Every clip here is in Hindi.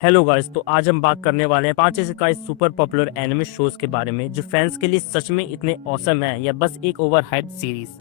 हेलो गाइस, तो आज हम बात करने वाले हैं 5 ऐसे का सुपर पॉपुलर एनिमे शोज के बारे में जो फैंस के लिए सच में इतने औसम है या बस एक ओवर हाइप सीरीज।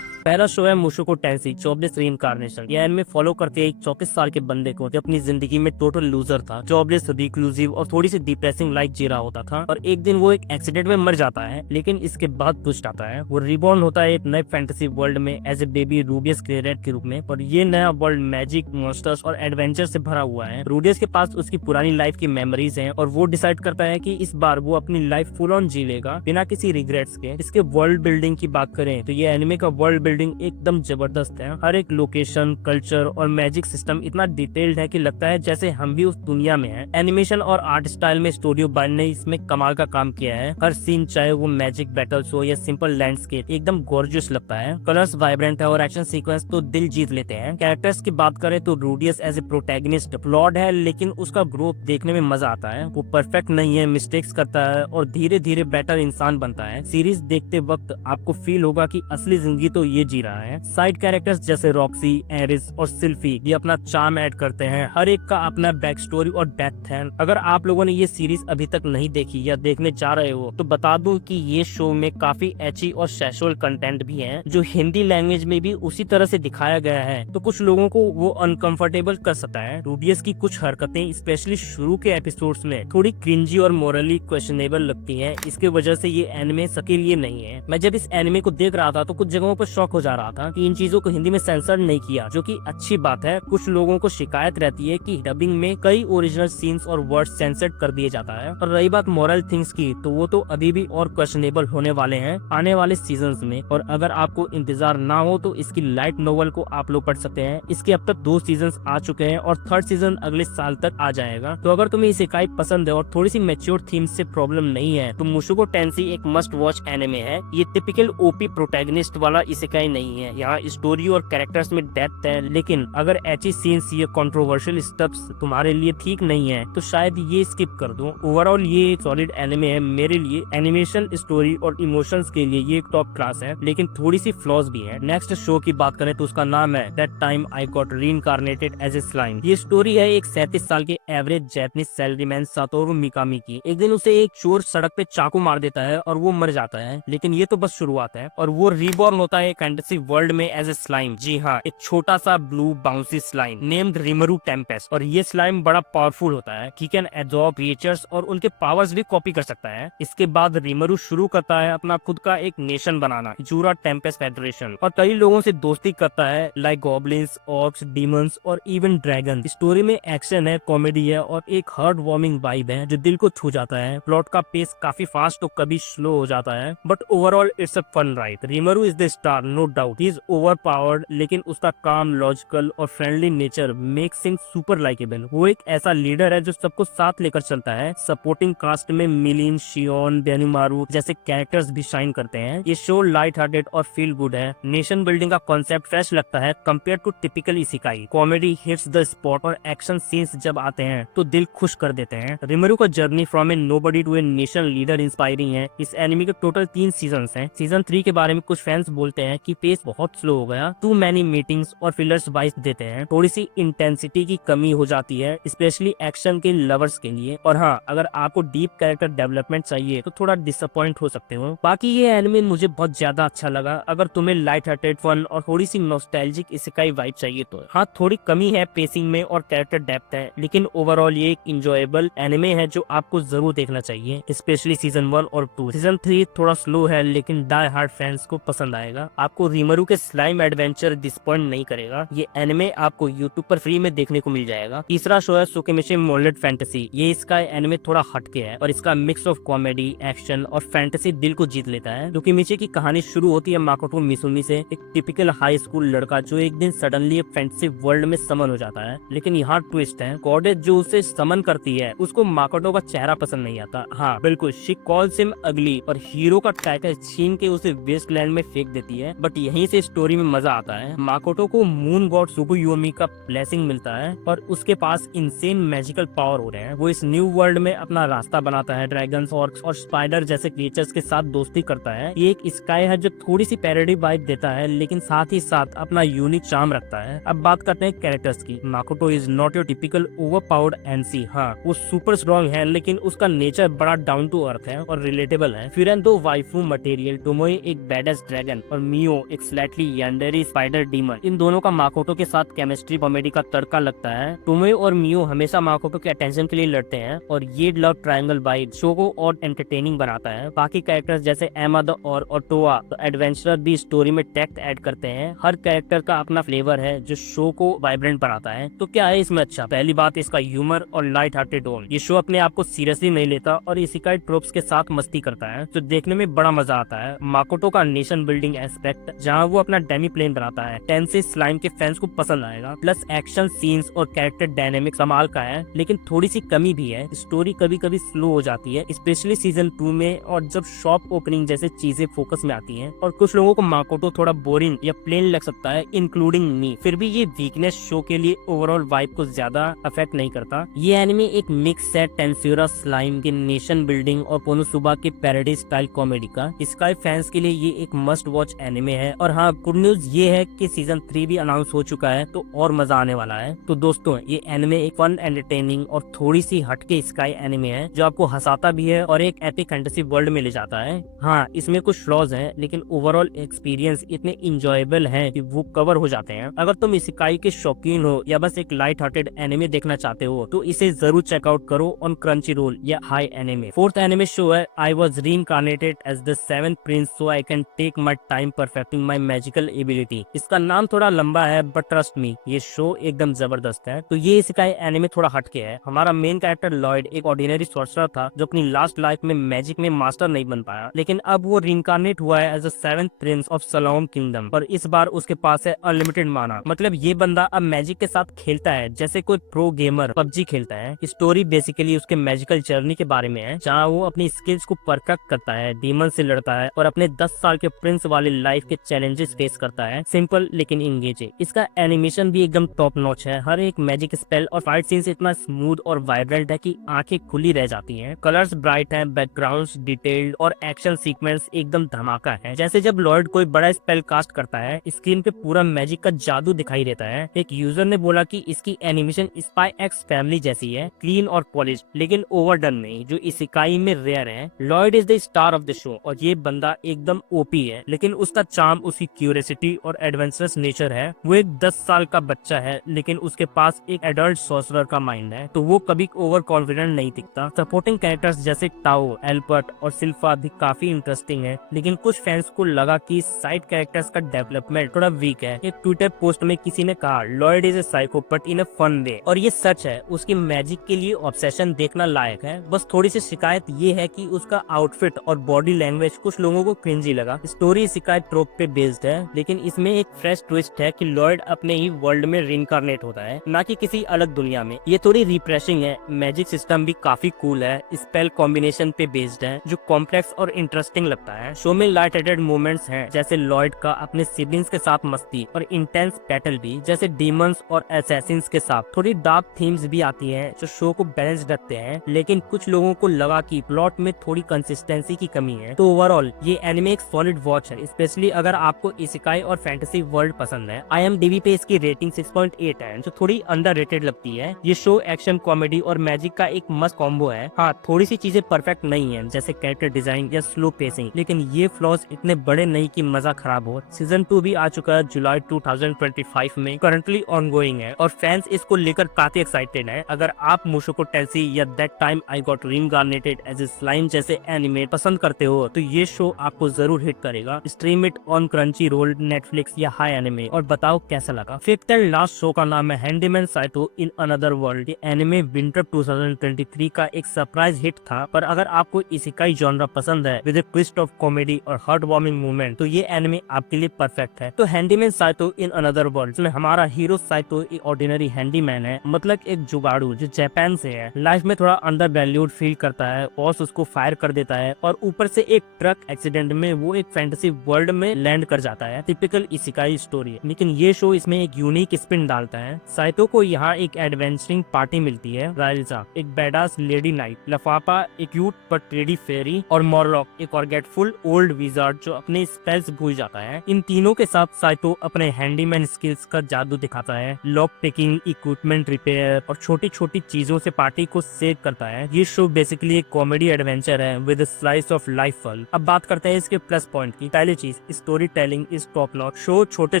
पहला शो है मुशोको टेंसी जॉबलेस रीइंकार्नेशन। यह एनिमे फॉलो करते हैं एक 34 साल के बंदे को जो अपनी जिंदगी में टोटल लूजर था, जॉबलेस, रिक्लूसिव और थोड़ी सी डिप्रेसिंग लाइफ जी रहा होता था। और एक दिन वो एक एक्सीडेंट में मर जाता है, लेकिन इसके बाद ट्विस्ट आता है। वो रिबॉर्न होता है एक नए फैंटेसी वर्ल्ड में एज ए बेबी रूबियस क्लेरेट के रूप में। और ये नया वर्ल्ड मैजिक, मॉन्स्टर्स और एडवेंचर से भरा हुआ है। रूबियस के पास उसकी पुरानी लाइफ की मेमोरीज हैं और वो डिसाइड करता है कि इस बार वो अपनी लाइफ फुल ऑन जी लेगा बिना किसी रिग्रेट्स के। इसके वर्ल्ड बिल्डिंग की बात करें तो ये एनिमे का वर्ल्ड बिल्डिंग एकदम जबरदस्त है। हर एक लोकेशन, कल्चर और मैजिक सिस्टम इतना डिटेल्ड है कि लगता है जैसे हम भी उस दुनिया में हैं। एनिमेशन और आर्ट स्टाइल में स्टूडियो बन ने इसमें कमाल का काम किया है। हर सीन, चाहे वो मैजिक बैटल्स हो या सिंपल लैंडस्केप, एकदम गॉर्जियस लगता है। कलर्स वाइब्रेंट है और एक्शन सीक्वेंस तो दिल जीत लेते हैं। कैरेक्टर्स की बात करें तो रूडियस एज ए प्रोटैगनिस्ट फ्लॉड है, लेकिन उसका ग्रोथ देखने में मजा आता है। वो परफेक्ट नहीं है, मिस्टेक्स करता है और धीरे धीरे बेटर इंसान बनता है। सीरीज देखते वक्त आपको फील होगा कि असली जिंदगी तो ये जी रहा है। साइड कैरेक्टर्स जैसे रॉक्सी, एरिस और सिल्फी ये अपना चार्म ऐड करते हैं। हर एक का अपना बैक स्टोरी और डेप्थ है। अगर आप लोगों ने ये सीरीज अभी तक नहीं देखी या देखने जा रहे हो तो बता दूं कि ये शो में काफी एची और सेक्सुअल कंटेंट भी है जो हिंदी लैंग्वेज में भी उसी तरह से दिखाया गया है, तो कुछ लोगों को वो अनकंफर्टेबल कर सकता है। रूबियस की कुछ हरकतें स्पेशली शुरू के एपिसोड्स में थोड़ी क्रिंजी और मोरली क्वेश्चनेबल लगती हैं। इसके वजह से ये एनिमे सबके लिए नहीं है। मैं जब इस एनिमे को देख रहा था तो कुछ जगहों पर शॉक हो जा रहा था कि इन चीजों को हिंदी में सेंसर नहीं किया, जो कि अच्छी बात है। कुछ लोगों को शिकायत रहती है कि डबिंग में कई ओरिजिनल सीन्स और वर्ड सेंसर्ड कर दिए जाता है। और रही बात मोरल थिंग्स की, तो वो तो अभी भी और क्वेश्चनेबल होने वाले हैं आने वाले सीजन्स में। और अगर आपको इंतजार ना हो तो इसकी लाइट नोवेल को आप लोग पढ़ सकते हैं। इसके अब तक 2 सीजन्स आ चुके हैं और 3rd सीजन अगले साल तक आ जाएगा। तो अगर तुम्हें इसेकाई पसंद है और थोड़ी सी मैच्योर थीम्स से प्रॉब्लम नहीं है तो मुशोको टेंसी एक मस्ट वॉच एनिमे है। ये टिपिकल ओपी प्रोटैगनिस्ट वाला इसेकाई नहीं है। यहाँ स्टोरी और कैरेक्टर्स में डेप्थ है, लेकिन अगर ऐसी सीन्स या कंट्रोवर्शियल स्टेप्स तुम्हारे लिए ठीक नहीं है तो शायद ये स्किप कर दो। ओवरऑल ये एक सॉलिड एनिमे है मेरे लिए। एनिमेशन, स्टोरी और इमोशंस के लिए ये एक टॉप क्लास है, लेकिन थोड़ी सी फ्लॉज भी है। नेक्स्ट शो की बात करें तो उसका नाम है that time I got reincarnated as a slime. ये स्टोरी है एक 37 साल के average Japanese salaryman Satoru Mikami की। एक दिन उसे एक चोर सड़क पे चाकू मार देता है और वो मर जाता है, लेकिन ये तो बस शुरुआत है। और वो रीबॉर्न होता है फैंटेसी वर्ल्ड में एज ए स्लाइम। जी हाँ, एक छोटा सा blue bouncy slime named Rimuru Tempest. और ये स्लाइम बड़ा पावरफुल होता है, ही कैन एब्जॉर्ब क्रिएचर्स और उनके पावर्स भी कॉपी कर सकता है। इसके बाद रिमरू शुरू करता है अपना खुद का एक नेशन बनाना, जूरा टेम्पेस्ट फेडरेशन, और कई लोगों से दोस्ती करता है लाइक गॉब्लिन्स, ऑर्क्स, डीमंस और इवन ड्रैगन। स्टोरी में एक्शन है, कॉमेडी है और एक हार्ट वार्मिंग वाइब है जो दिल को छू जाता है। प्लॉट का पेस काफी फास्ट तो कभी स्लो हो जाता है, but overall it's a fun ride. Rimuru is the star, no doubt. He is overpowered, लेकिन उसका काम, लॉजिकल और friendly nature makes him super likeable. वो एक ऐसा लीडर है जो सबको साथ लेकर चलता है। सपोर्टिंग कास्ट में मिलिन, शियोन, बेनुमारू जैसे कैरेक्टर्स भी शाइन करते हैं। ये शो लाइट हार्टेड और फील गुड है। नेशन बिल्डिंग का कॉन्सेप्ट फ्रेश लगता है compare to typical isekai. Comedy hits the spot और एक्शन सीन्स जब आते हैं तो दिल खुश कर देते हैं। रिमरू का journey from a nobody to a nation leader inspiring है। इस एनिमे के टोटल 3 सीजन हैं। सीजन 3 के बारे में कुछ फैंस बोलते हैं कि पेस बहुत स्लो हो गया, टू मैनी मीटिंग्स और फिलर्स वाइज देते हैं, थोड़ी सी इंटेंसिटी की कमी हो जाती है, स्पेशली एक्शन के लवर्स के लिए। और हाँ, अगर आपको डीप कैरेक्टर डेवलपमेंट चाहिए तो थोड़ा डिसअपॉइंट हो सकते हो। बाकी ये एनिमे मुझे बहुत ज्यादा अच्छा लगा। अगर तुम्हें लाइट हार्टेड फन और थोड़ी सी नॉस्टैल्जिक इसेकाई वाइब चाहिए तो हाँ, थोड़ी कमी है पेसिंग में और कैरेक्टर डेप्थ है, लेकिन ओवरऑल ये एक इंजॉयबल एनिमे है जो आपको जरूर देखना चाहिए, स्पेशली सीजन 1 और 2। सीजन 3 थोड़ा स्लो है, लेकिन डाई हार्ड फैंस को पसंद आएगा। आपको रिमरू के स्लाइम एडवेंचर डिसअपॉइंट नहीं करेगा। ये एनिमे आपको यूट्यूब पर फ्री में देखने को मिल जाएगा। तीसरा शो है सुकेमिशी मोल्डेड फैंटेसी। ये इसका एनिमे थोड़ा हटके है और इसका मिक्स ऑफ कॉमेडी, एक्शन और फैंटेसी दिल को जीत लेता है। सुकेमिशी की कहानी शुरू होती है माकोटो मिसुमी से, एक टिपिकल हाई स्कूल लड़का जो एक दिन सडनली एक फैंटेसी वर्ल्ड में समन हो जाता है। लेकिन यहाँ ट्विस्ट है, गॉडेस जो उसे समन करती है उसको माकोटो का चेहरा पसंद नहीं आता। हाँ बिल्कुल, शी कॉल्स हिम अगली और हीरो का टाइटल छीन के उसे वेस्टलैंड में फेंक देती है। बट यहीं से स्टोरी में मजा आता है। माकोटो को मून गॉड सुकुयोमी का ब्लेसिंग मिलता है और उसके पास इंसेन मैजिकल पावर हो रहे हैं। वो इस न्यू वर्ल्ड में अपना रास्ता बनाता है, ड्रैगन्स और स्पाइडर जैसे क्रिएचर्स के साथ दोस्ती करता है। ये एक स्काई है जो थोड़ी सी पैरोडी वाइब देता है, लेकिन साथ ही साथ अपना यूनिक चार्म रखता है। अब बात करते हैं कैरेक्टर्स की। Makoto is not your typical overpowered NC. हाँ, वो सुपर स्ट्रॉन्ग है, लेकिन उसका नेचर बड़ा डाउन टू अर्थ है और रिलेटेबल है। फिर दो वाइफू मटेरियल, टोमोए एक बैडएस ड्रैगन और मियो एक स्लाइटली यंडेरी स्पाइडर डीमन। इन दोनों का माकोटो के साथ केमिस्ट्री कॉमेडी का तड़का लगता है। टोमोए और मियो हमेशा माकोटो के अटेंशन के लिए लड़ते हैं और ये लव ट्रायंगल वाइब शो को और एंटरटेनिंग बनाता है। बाकी कैरेक्टर्स जैसे एमा द और टोआ द एडवेंचरर भी स्टोरी में टेक्ट ऐड करते हैं। हर कैरेक्टर का अपना फ्लेवर है जो शो को वाइब्रेंट बनाता है। तो क्या है इसमें अच्छा? पहली बात इसका ह्यूमर और लाइट हार्टेड टोन। ये शो अपने आप को सीरियसली नहीं लेता और इसिकाई ट्रोप्स के साथ मस्ती करता है, तो देखने में बड़ा मजा आता है। माकोटो का नेशन बिल्डिंग एस्पेक्ट, जहाँ वो अपना डेमी प्लेन बनाता है, टेंसे स्लाइम के फैंस को पसंद आएगा। प्लस एक्शन सीन्स और कैरेक्टर डायनेमिक कमाल का है, लेकिन थोड़ी सी कमी भी है। स्टोरी कभी कभी स्लो हो जाती है, स्पेशली सीजन 2 में, और जब शॉप ओपनिंग जैसे चीजें फोकस में आती हैं। और कुछ लोगों को माकोटो थोड़ा बोरिंग या प्लेन लग सकता है, इंक्लूडिंग मी। फिर भी ये वीकनेस शो के लिए ओवरऑल वाइब को ज्यादा अफेक्ट नहीं करता। ये एनिमे एक मिक्स है टेंस्यूरा स्लाइम के नेशन बिल्डिंग और कोनोसुबा के पैरोडी स्टाइल कॉमेडी का। स्काई फैंस के लिए ये एक मस्ट वॉच एनिमे है। और हाँ, गुड न्यूज ये है कि सीजन 3 भी अनाउंस हो चुका है, तो और मजा आने वाला है। तो दोस्तों, ये एनिमे एक फन, एंटरटेनिंग और थोड़ी सी हटके स्काई एनिमे है जो आपको हंसाता भी है और एक एपिक फैंटेसी वर्ल्ड में ले जाता है। हाँ, इसमें कुछ फ्लॉज हैं, लेकिन ओवरऑल एक्सपीरियंस इतने इंजॉयबल है कि वो कवर हो जाते हैं। अगर तुम इसिकाई के शौकीन हो या बस एक लाइट हार्टेड एनिमे देखना चाहते हो, तो इसे जरूर चेकआउट करो ऑन क्रंचीरोल या hi anime. Fourth anime show है I was reincarnated as the seventh prince so I can take my time perfecting my magical ability. इसका नाम थोड़ा लंबा है, बट ट्रस्ट मी, ये शो एकदम जबरदस्त है। तो ये इसिकाई एनिमे थोड़ा हटके है। हमारा मेन कैरेक्टर लॉयड एक ऑर्डिनरी सॉर्सरर था जो अपनी लास्ट लाइफ में मैजिक में मास्टर नहीं बन पाया, लेकिन अब वो रिइंकार्नेट हुआ है as a seventh prince of Saloum kingdom. और इस बार उसके पास है अनलिमिटेड माना। मतलब ये बंदा अब मैजिक के साथ खेलता है जैसे कोई प्रो गेमर पबजी खेलता है। स्टोरी बेसिकली उसके मैजिकल जर्नी के बारे में है, जहाँ वो अपनी स्किल्स को परफेक्ट करता है, डीमन से लड़ता है और अपने 10 साल के प्रिंस वाले लाइफ के चैलेंजेस फेस करता है। सिंपल लेकिन इंगेजिंग। इसका एनिमेशन भी एकदम टॉप नॉच है। हर एक मैजिक स्पेल और फाइट सीन्स इतना स्मूथ और वाइब्रेंट है कि आंखें खुली रह जाती हैं। कलर्स ब्राइट हैं, बैकग्राउंड्स डिटेल्ड और एक्शन सीक्वेंस एकदम धमाका है। जैसे जब लॉर्ड कोई बड़ा स्पेल कास्ट करता है, स्क्रीन पे पूरा मैजिक का जादू दिखाई देता है। एक यूजर ने बोला कि इसकी एनिमेशन स्पाई एक्स फैमिली जैसी है, क्लीन और पॉलिश, लेकिन ओवरडन नहीं, जो इस इकाई में रेयर है। Lord is the star of the show और ये बंदा एकदम ओपी है, लेकिन उसका चार्म उसकी क्यूरियोसिटी और एडवेंचरस नेचर है। वो एक 10 साल का बच्चा है, लेकिन उसके पास एक एडल्ट सॉर्सरर का माइंड है, तो वो कभी ओवर कॉन्फिडेंट नहीं दिखता। सपोर्टिंग कैरेक्टर्स जैसे टाओ, एल्बर्ट और सिल्फा भी काफी इंटरेस्टिंग है, लेकिन कुछ फैंस को लगा कि साइड कैरेक्टर्स का डेवलपमेंट थोड़ा वीक है। एक ट्विटर पोस्ट में किसी ने कहा lord is a psycho but in a fun way, और ये सच है। उसकी मैजिक के लिए ऑब्सेशन देखना लायक है। बस थोड़ी सी शिकायत ये है कि उसका आउटफिट और बॉडी लैंग्वेज कुछ लोगों को क्रिंजी लगा। स्टोरी शिकायत ट्रोप पे बेस्ड है, लेकिन इसमें एक फ्रेश ट्विस्ट है कि लॉर्ड अपने ही वर्ल्ड में रिइंकार्नेट होता है, ना कि किसी अलग दुनिया में। ये थोड़ी रिफ्रेशिंग है। मैजिक सिस्टम भी काफी कूल है, स्पेल कॉम्बिनेशन पे बेस्ड है, जो कॉम्प्लेक्स और इंटरेस्टिंग लगता है। शो में लाइट हार्टेड मोमेंट्स हैं, जैसे लॉर्ड का अपने सिबलिंग्स के साथ मस्ती, और इंटेंस बैटल भी, जैसे डीमंस और असैसिन्स के साथ। थोड़ी डार्क थीम्स भी आती हैं जो शो को बैलेंस रखते हैं, लेकिन कुछ लोगों को लगा कि प्लॉट में थोड़ी कंसिस्टेंसी की कमी है। तो ओवरऑल ये एनिमे एक सॉलिड वॉच है, स्पेशली अगर आपको इसिकाई और फैंटेसी वर्ल्ड पसंद है। IMDb पे इसकी रेटिंग 6.8 है, जो थोड़ी अंडररेटेड लगती है। ये शो एक्शन, कॉमेडी और मैजिक का एक मस्त कॉम्बो है। हाँ, थोड़ी सी चीजें परफेक्ट नहीं है, जैसे कैरेक्टर डिजाइन या स्लो पेसिंग, लेकिन ये फ्लॉज इतने बड़े नहीं कि मजा खराब हो। सीजन 2 भी आ चुका है जुलाई 2025 में, करंटली ऑनगोइंग है और फैंस इसको लेकर काफी एक्साइटेड है। अगर आप मुशोको टेंसी या that time I got reincarnated as a slime जैसे एनिमे पसंद करते हो, तो ये शो आपको जरूर हिट करेगा। Stream it on Crunchyroll, Netflix या हाई एनिमे और बताओ कैसा लगा। फिफ्थ एंड लास्ट शो का नाम है handyman Saito in another world. ये एनिमे विंटर 2023 का एक सरप्राइज हिट था, पर अगर आपको इसिकाई जॉनरा पसंद है with A twist of comedy और हार्ट वार्मिंग मूवमेंट, तो ये एनिमे आपके लिए परफेक्ट है। तो handyman Saito in another world में हमारा हीरो साइतो एक ऑर्डिनरी हैंडीमैन है, मतलब एक जुगाड़ू जो जापान से है। लाइफ में थोड़ा अंडर वैल्यूड फील करता है, बॉस उसको फायर कर देता है और ऊपर से एक ट्रक एक्सीडेंट में वो एक फैंटेसी वर्ल्ड में पे लैंड कर जाता है। टिपिकल इसेकाई स्टोरी है, लेकिन ये शो इसमें एक यूनिक स्पिन डालता है। साइतो को यहाँ एक एडवेंचरिंग पार्टी मिलती है। राइल्जा एक बेडास लेडी नाइट, लफापा एक क्यूट बट ट्रेडी फेरी, और मॉर्लॉक एक फॉरगेटफुल ओल्ड विजार्ड जो अपने स्पेल्स भूल जाता है। इन तीनों के साथ साइतो अपने हैंडीमैन स्किल्स का जादू दिखाता है। लॉक पिकिंग, इक्विपमेंट रिपेयर और छोटी छोटी चीजों से पार्टी को सेव करता है। ये शो बेसिकली एक कॉमेडी एडवेंचर है विद स्लाइस ऑफ लाइफ फल। अब बात करते हैं इसके प्लस पॉइंट की। पहली चीज, story telling is top notch. Show छोटे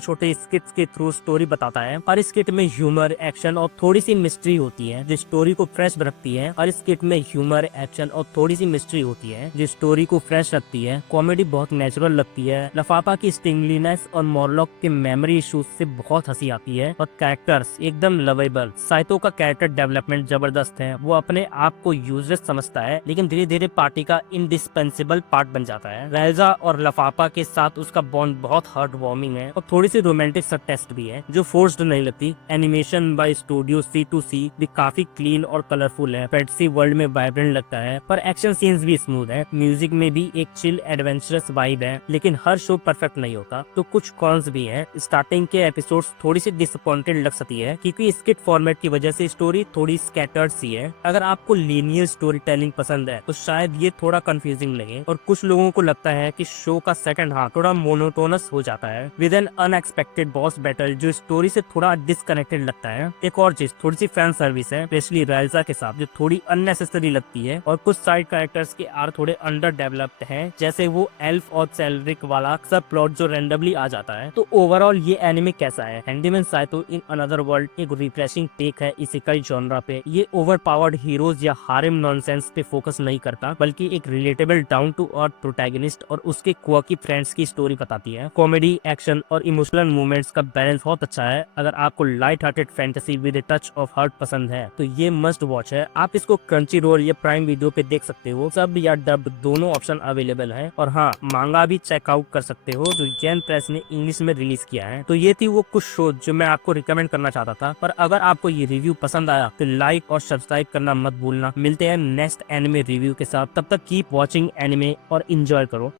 छोटे स्किट्स के थ्रू स्टोरी बताता है। हर स्किट में ह्यूमर, एक्शन और थोड़ी सी मिस्ट्री होती है जो स्टोरी को फ्रेश रखती है। हर स्किट में ह्यूमर, एक्शन और थोड़ी सी मिस्ट्री होती है जो स्टोरी को फ्रेश रखती है। कॉमेडी बहुत नेचुरल लगती है। लफाफा की स्टिंगलीनेस और मॉर्लॉक के मेमोरी इश्यूज से बहुत हंसी आती है, और कैरेक्टर्स एकदम लवेबल। साइतो का कैरेक्टर डेवलपमेंट जबरदस्त है। वो अपने आप को यूजलेस समझता है, लेकिन धीरे धीरे पार्टी का इंडिस्पेंसिबल पार्ट बन जाता है। रेजा और लफाफा के साथ उसका बॉन्ड बहुत हार्ट वार्मिंग है, और थोड़ी सी रोमांटिक सब टेस्ट भी है जो फोर्स्ड नहीं लगती। एनिमेशन बाय स्टूडियो C2C भी काफी क्लीन और कलरफुल है। फैंटेसी वर्ल्ड में वाइब्रेंट लगता है, पर एक्शन सीन्स भी स्मूथ है। म्यूजिक में भी एक चिल एडवेंचरस वाइब है, लेकिन हर शो परफेक्ट नहीं होता, तो कुछ कॉन्स भी हैं। स्टार्टिंग के एपिसोड्स थोड़ी सी डिसअपॉइंटेड लग सकती है, क्योंकि स्किट फॉर्मेट की वजह से स्टोरी थोड़ी स्कैटर्ड सी है। अगर आपको लीनियर स्टोरी टेलिंग पसंद है तो शायद ये थोड़ा कंफ्यूजिंग लगे, और कुछ लोगों को लगता है कि शो का सेकंड हाफ थोड़ा मोनोटोनस हो जाता है with N unexpected boss battle जो स्टोरी से थोड़ा डिस्कनेक्टेड लगता है। एक और चीज, थोड़ी सी फैन सर्विस है, स्पेशली राइल्जा के साथ, जो थोड़ी अननेसेसरी लगती है, और कुछ साइड कैरेक्टर्स के आर थोड़े अंडर डेवलप्ड हैं, जैसे वो एल्फ और सेल्रिक वाला सब प्लॉट जो रैंडमली आ जाता है। तो ओवरऑल ये एनिमे कैसा है? Handyman Saito in another world एक रिफ्रेशिंग टेक है इसेकाई जॉनरा पे। ये ओवरपावर्ड हीरोज या हारिम नॉनसेंस पे फोकस नहीं करता, बल्कि एक relatable down to earth protagonist और उसके क्वर्की फ्रेंड्स की स्टोरी बताती है। कॉमेडी, एक्शन और इमोशनल मूवमेंट्स का बैलेंस बहुत अच्छा है। अगर आपको light hearted fantasy with a touch of heart पसंद है तो ये मस्ट वॉच है। आप इसको क्रंची रोल या प्राइम वीडियो पे देख सकते हो, सब या डब दोनों ऑप्शन अवेलेबल है। और हाँ, मांगा भी चेकआउट कर सकते हो जो जैन प्रेस ने इंग्लिश में रिलीज किया है। तो ये थी वो कुछ शो जो मैं आपको रिकमेंड करना चाहता था। पर अगर आपको ये रिव्यू पसंद आया तो लाइक और सब्सक्राइब करना मत भूलना। मिलते हैं नेक्स्ट एनिमे रिव्यू के साथ, तब तक कीप वॉचिंग एनिमे और एंजॉय करो।